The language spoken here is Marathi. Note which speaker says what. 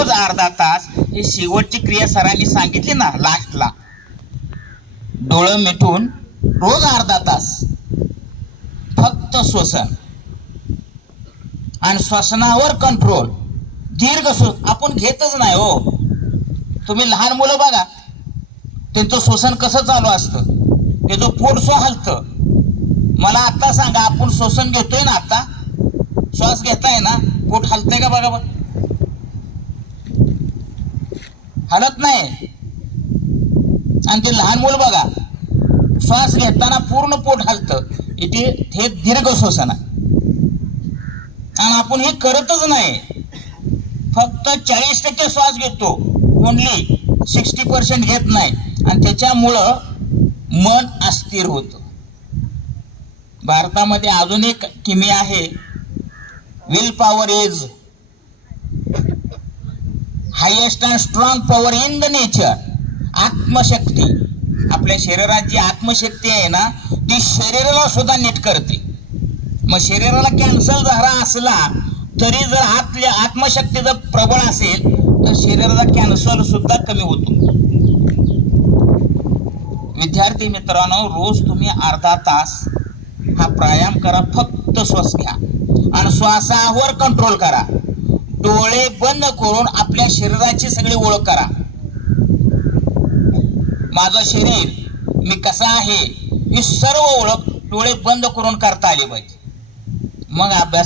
Speaker 1: रोज अर्धा तास ही शेवटची क्रिया सरांनी सांगितली ना लास्टला डोळं मिटून रोज अर्धा तास. फक्त श्वसन. आणि श्वसनावर कंट्रोल दीर्घ श्वसन आपण घेतच नाही हो. तुम्ही लहान मुलं बघा त्यांचं श्वसन कसं चालू असतं? त्याचं पोट सो हलतं. मला आता सांगा आपण श्वसन घेतोय ना आता? श्वास घेताय ना? पोट हलतंय का बघा बघ हलत नाही. आणि ते लहान मुलं बघा श्वास घेताना पूर्ण पोट हलत. इथे हे दीर्घ श्वसन आणि आपण हे करतच नाही. फक्त चाळीस टक्के श्वास घेतो. ओनली सिक्स्टी पर्सेंट घेत नाही. आणि त्याच्यामुळं मन अस्थिर होतं. भारतामध्ये अजून एक किमी आहे. Will power is highest and strong power in the nature आत्मशक्ती. आपल्या शरीरात जी आत्मशक्ती आहे ना ती शरीराला सुद्धा नीट करते. मग शरीराला कॅन्सर झाला असला तरी जर आतल्या आत्मशक्ती जर प्रबळ असेल तर शरीराचा कॅन्सर सुद्धा कमी होतो. विद्यार्थी मित्रांनो रोज तुम्ही अर्धा तास हा प्राणायाम करा फक्त श्वास घ्या. आणि श्वासावर कंट्रोल करा. डोळे बंद करून आपल्या शरीराची सगळी ओळख करा. माझं शरीर मी कसा आहे ही सर्व ओळख डोळे बंद करून करता आली पाहिजे. मग अभ्यास